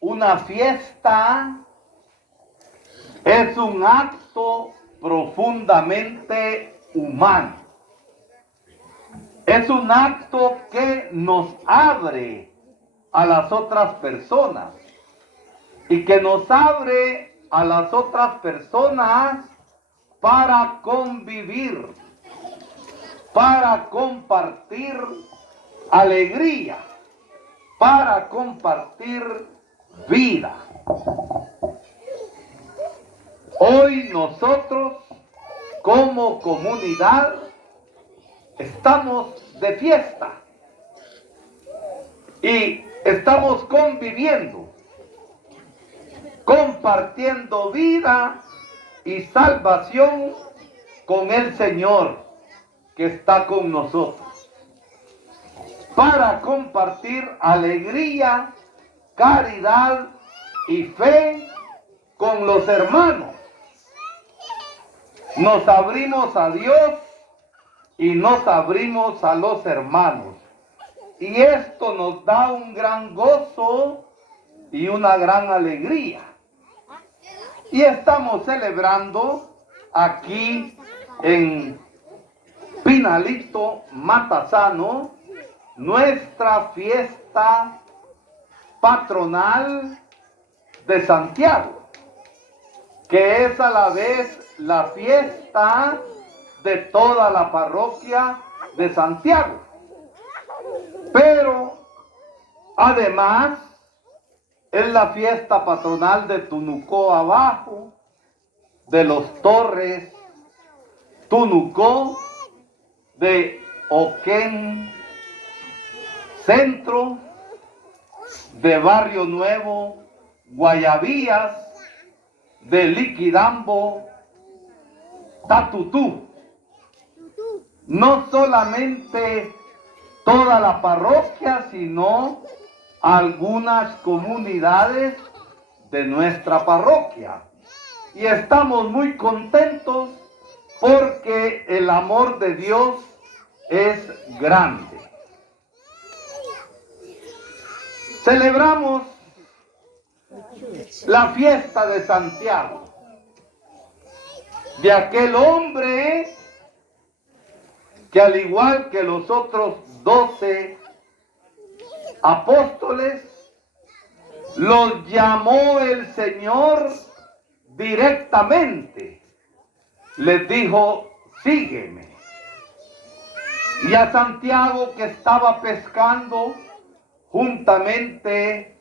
una fiesta es un acto profundamente humano. Es un acto que nos abre a las otras personas y que nos abre a las otras personas para convivir, para compartir alegría, para compartir vida. Hoy nosotros como comunidad estamos de fiesta y estamos conviviendo, compartiendo vida y salvación con el Señor que está con nosotros, para compartir alegría, caridad y fe con los hermanos. Nos abrimos a Dios y nos abrimos a los hermanos. Y esto nos da un gran gozo y una gran alegría. Y estamos celebrando aquí en Pinalito, Matasano, nuestra fiesta patronal de Santiago, que es a la vez la fiesta de toda la parroquia de Santiago. Pero además es la fiesta patronal de Tunucó abajo, de Los Torres, Tunucó, de Oquén Centro, de Barrio Nuevo, Guayavías, de Liquidambo, Tatutú. No solamente toda la parroquia, sino algunas comunidades de nuestra parroquia. Y estamos muy contentos porque el amor de Dios es grande. Celebramos la fiesta de Santiago, de aquel hombre que al igual que los otros 12 apóstoles, los llamó el Señor directamente. Les dijo, sígueme. Y a Santiago, que estaba pescando juntamente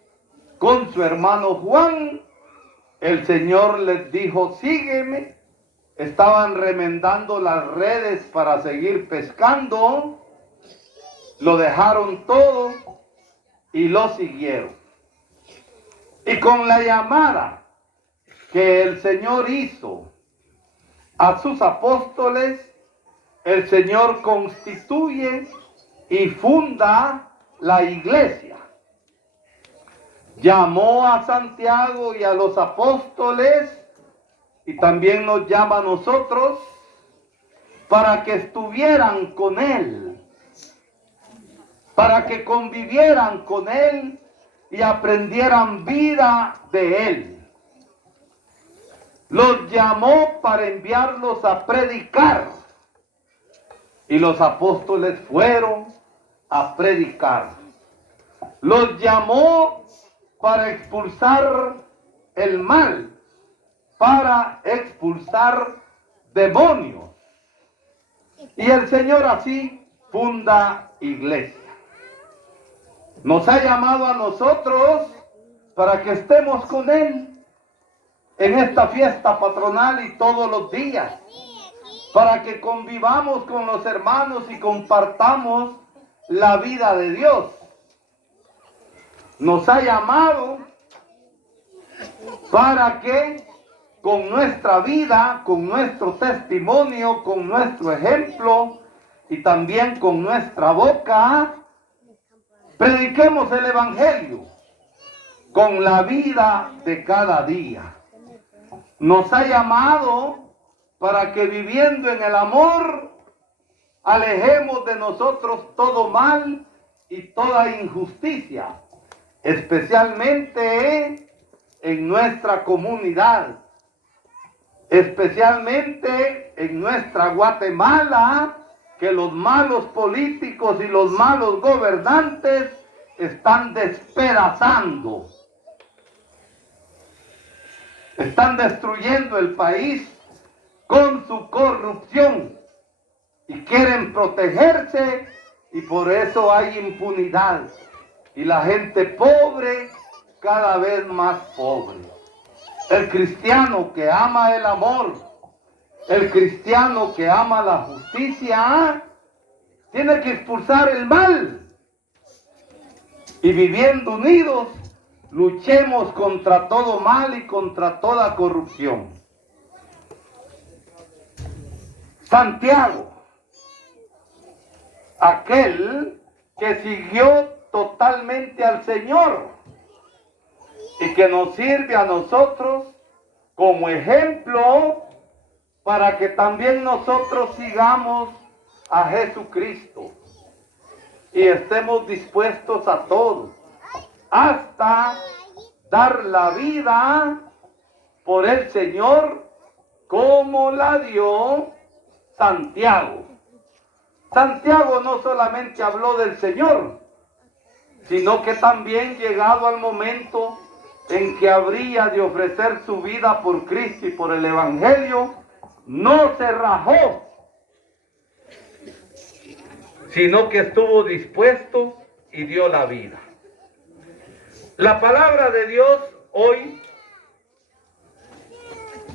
con su hermano Juan, el Señor les dijo, sígueme. Estaban remendando las redes para seguir pescando, lo dejaron todo y lo siguieron. Y con la llamada que el Señor hizo a sus apóstoles, el Señor constituye y funda la iglesia. Llamó a Santiago y a los apóstoles y también nos llama a nosotros para que estuvieran con Él, para que convivieran con Él y aprendieran vida de Él. Los llamó para enviarlos a predicar y los apóstoles fueron a predicar. Los llamó para expulsar el mal, para expulsar demonios. Y el Señor así funda iglesia. Nos ha llamado a nosotros para que estemos con Él en esta fiesta patronal y todos los días, para que convivamos con los hermanos y compartamos la vida de Dios. Nos ha llamado para que con nuestra vida, con nuestro testimonio, con nuestro ejemplo y también con nuestra boca, prediquemos el Evangelio con la vida de cada día. Nos ha llamado para que viviendo en el amor, alejemos de nosotros todo mal y toda injusticia. especialmente en nuestra comunidad, especialmente en nuestra Guatemala, que los malos políticos y los malos gobernantes están despedazando, están destruyendo el país con su corrupción y quieren protegerse, y por eso hay impunidad y la gente pobre cada vez más pobre. El cristiano que ama el amor, el cristiano que ama la justicia, tiene que expulsar el mal. Y viviendo unidos, luchemos contra todo mal y contra toda corrupción. Santiago, aquel que siguió totalmente al Señor y que nos sirve a nosotros como ejemplo para que también nosotros sigamos a Jesucristo y estemos dispuestos a todo, hasta dar la vida por el Señor como la dio Santiago. Santiago no solamente habló del Señor, sino que también, llegado al momento en que habría de ofrecer su vida por Cristo y por el Evangelio, no se rajó, sino que estuvo dispuesto y dio la vida. La palabra de Dios hoy,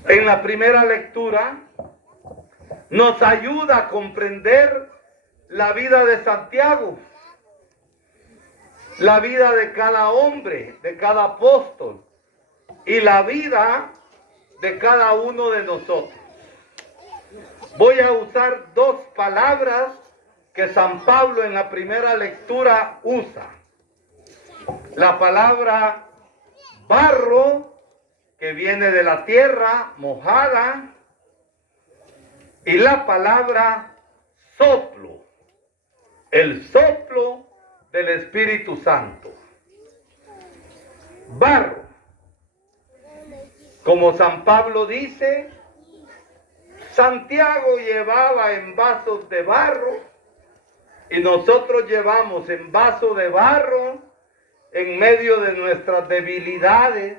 en la primera lectura, nos ayuda a comprender la vida de Santiago, la vida de cada hombre, de cada apóstol, y la vida de cada uno de nosotros. Voy a usar dos palabras que San Pablo en la primera lectura usa. La palabra barro, que viene de la tierra mojada, y la palabra soplo, el soplo del Espíritu Santo. Barro, como San Pablo dice, Santiago llevaba en vasos de barro y nosotros llevamos en vaso de barro en medio de nuestras debilidades,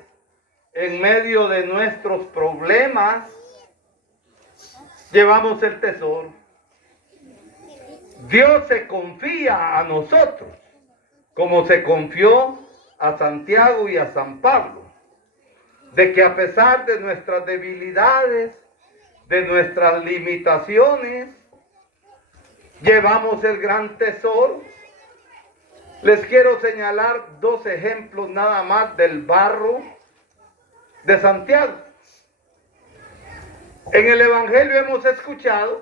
en medio de nuestros problemas, llevamos el tesoro. Dios se confía a nosotros, como se confió a Santiago y a San Pablo, de que a pesar de nuestras debilidades, de nuestras limitaciones, llevamos el gran tesoro. Les quiero señalar dos ejemplos nada más del barro de Santiago. En el Evangelio hemos escuchado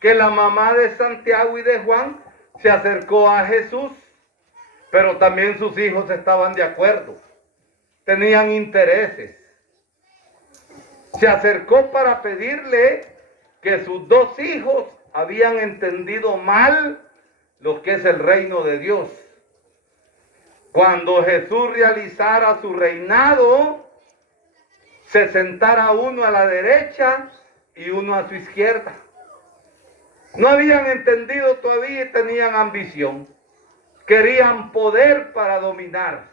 que la mamá de Santiago y de Juan se acercó a Jesús, pero también sus hijos estaban de acuerdo, tenían intereses. Se acercó para pedirle que sus dos hijos habían entendido mal lo que es el reino de Dios. Cuando Jesús realizara su reinado, se sentara uno a la derecha y uno a su izquierda. No habían entendido todavía y tenían ambición. Querían poder para dominar.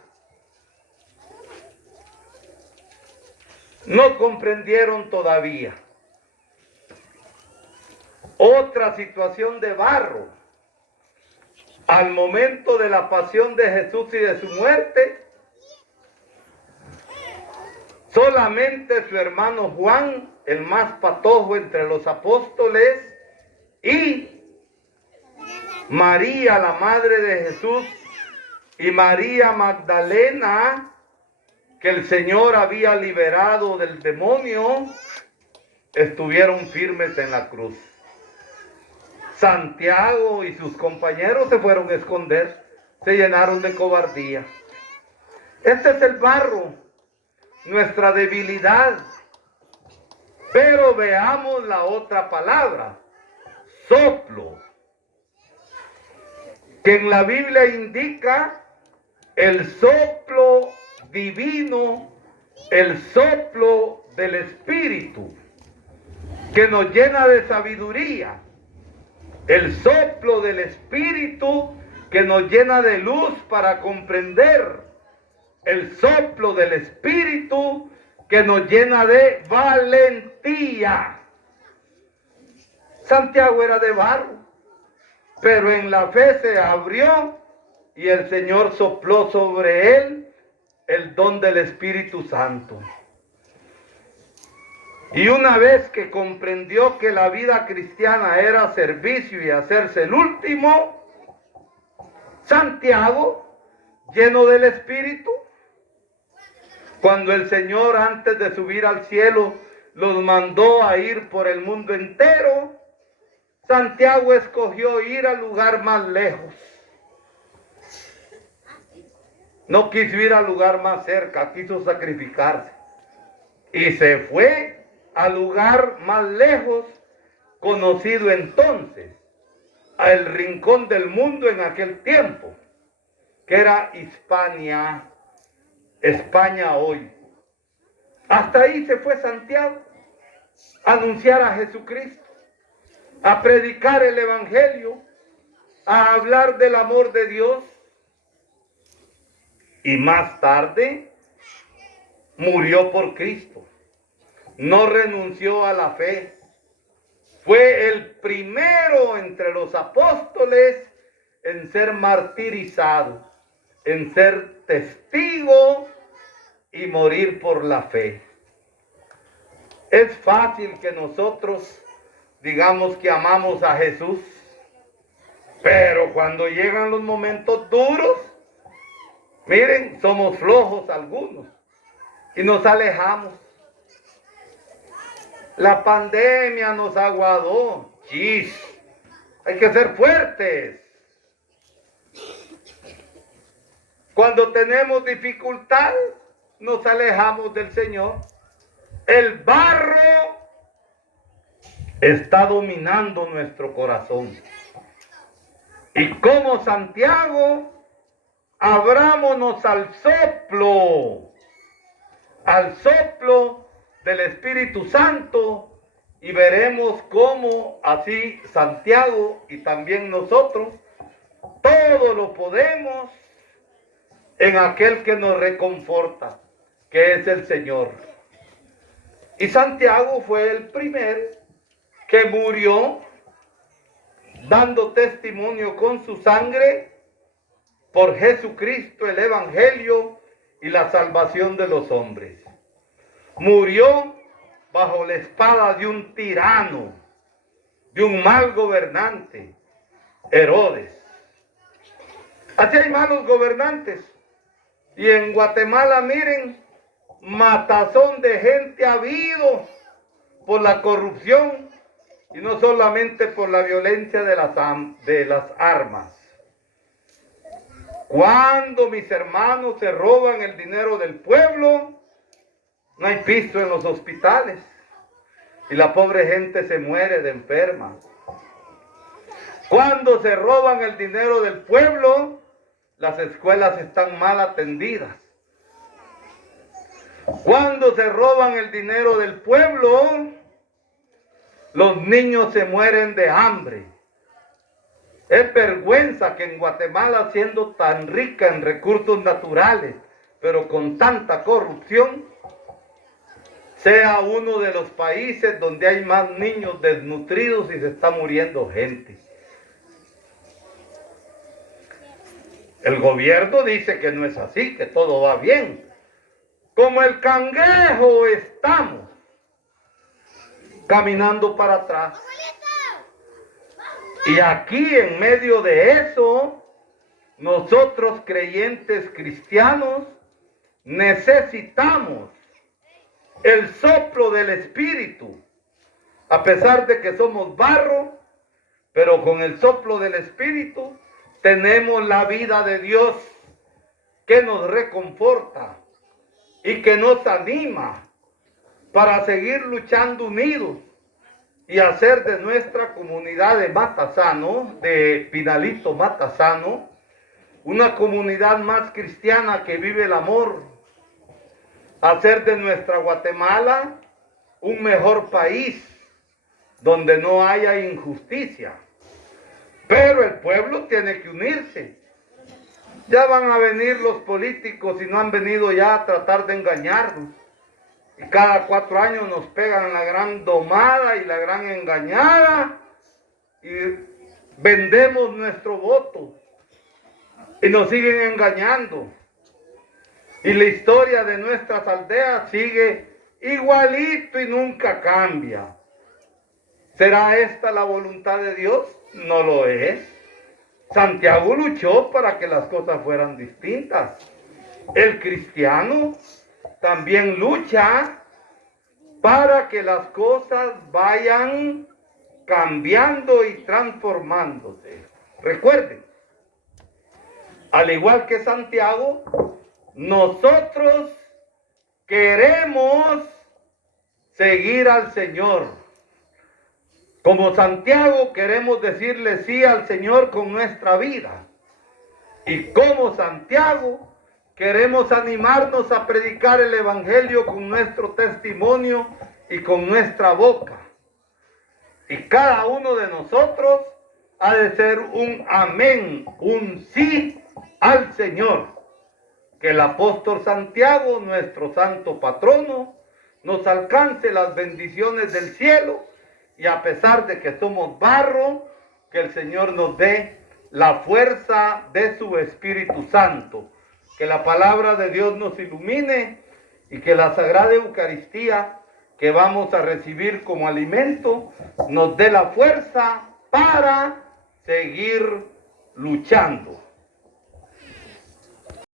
No comprendieron todavía. Otra situación de barro. Al momento de la pasión de Jesús y de su muerte, solamente su hermano Juan, el más patojo entre los apóstoles, y María, la madre de Jesús, y María Magdalena, que el Señor había liberado del demonio, estuvieron firmes en la cruz. Santiago y sus compañeros se fueron a esconder, se llenaron de cobardía. Este es el barro, nuestra debilidad. Pero veamos la otra palabra, soplo, que en la Biblia indica el soplo divino, el soplo del Espíritu, que nos llena de sabiduría, el soplo del Espíritu que nos llena de luz para comprender, el soplo del Espíritu que nos llena de valentía. Santiago era de barro, pero en la fe se abrió y el Señor sopló sobre él el don del Espíritu Santo. Y una vez que comprendió que la vida cristiana era servicio y hacerse el último, Santiago, lleno del Espíritu, cuando el Señor antes de subir al cielo los mandó a ir por el mundo entero, Santiago escogió ir al lugar más lejos. No quiso ir al lugar más cerca, quiso sacrificarse. Y se fue al lugar más lejos, conocido entonces, al rincón del mundo en aquel tiempo, que era Hispania, España hoy. Hasta ahí se fue Santiago, a anunciar a Jesucristo, a predicar el Evangelio, a hablar del amor de Dios. Y más tarde murió por Cristo. No renunció a la fe. Fue el primero entre los apóstoles en ser martirizado, en ser testigo y morir por la fe. Es fácil que nosotros digamos que amamos a Jesús, pero cuando llegan los momentos duros, miren, somos flojos algunos y nos alejamos. La pandemia nos aguadó. Chis, hay que ser fuertes. Cuando tenemos dificultad, nos alejamos del Señor. El barro está dominando nuestro corazón. Y como Santiago, abrámonos al soplo del Espíritu Santo, y veremos cómo así Santiago y también nosotros todo lo podemos en aquel que nos reconforta, que es el Señor. Y Santiago fue el primero que murió dando testimonio con su sangre por Jesucristo, el Evangelio y la salvación de los hombres. Murió bajo la espada de un tirano, de un mal gobernante, Herodes. Así hay malos gobernantes. Y en Guatemala, miren, matazón de gente ha habido por la corrupción y no solamente por la violencia de las armas. Cuando mis hermanos se roban el dinero del pueblo, no hay piso en los hospitales y la pobre gente se muere de enferma. Cuando se roban el dinero del pueblo, las escuelas están mal atendidas. Cuando se roban el dinero del pueblo, los niños se mueren de hambre. Es vergüenza que en Guatemala, siendo tan rica en recursos naturales, pero con tanta corrupción, sea uno de los países donde hay más niños desnutridos y se está muriendo gente. El gobierno dice que no es así, que todo va bien. Como el cangrejo estamos caminando para atrás. Y aquí en medio de eso, nosotros creyentes cristianos necesitamos el soplo del Espíritu. A pesar de que somos barro, pero con el soplo del Espíritu tenemos la vida de Dios que nos reconforta y que nos anima para seguir luchando unidos y hacer de nuestra comunidad de Matasano, de Pinalito Matasano, una comunidad más cristiana que vive el amor, hacer de nuestra Guatemala un mejor país donde no haya injusticia. Pero el pueblo tiene que unirse. Ya van a venir los políticos y no han venido ya a tratar de engañarnos. Y cada 4 años nos pegan la gran domada y la gran engañada y vendemos nuestro voto y nos siguen engañando. Y la historia de nuestras aldeas sigue igualito y nunca cambia. ¿Será esta la voluntad de Dios? No lo es. Santiago luchó para que las cosas fueran distintas. El cristiano también lucha para que las cosas vayan cambiando y transformándose. Recuerden, al igual que Santiago, nosotros queremos seguir al Señor. Como Santiago queremos decirle sí al Señor con nuestra vida. Y como Santiago queremos animarnos a predicar el Evangelio con nuestro testimonio y con nuestra boca. Y cada uno de nosotros ha de ser un amén, un sí al Señor. Que el apóstol Santiago, nuestro santo patrono, nos alcance las bendiciones del cielo y a pesar de que somos barro, que el Señor nos dé la fuerza de su Espíritu Santo. Que la palabra de Dios nos ilumine y que la Sagrada Eucaristía que vamos a recibir como alimento nos dé la fuerza para seguir luchando.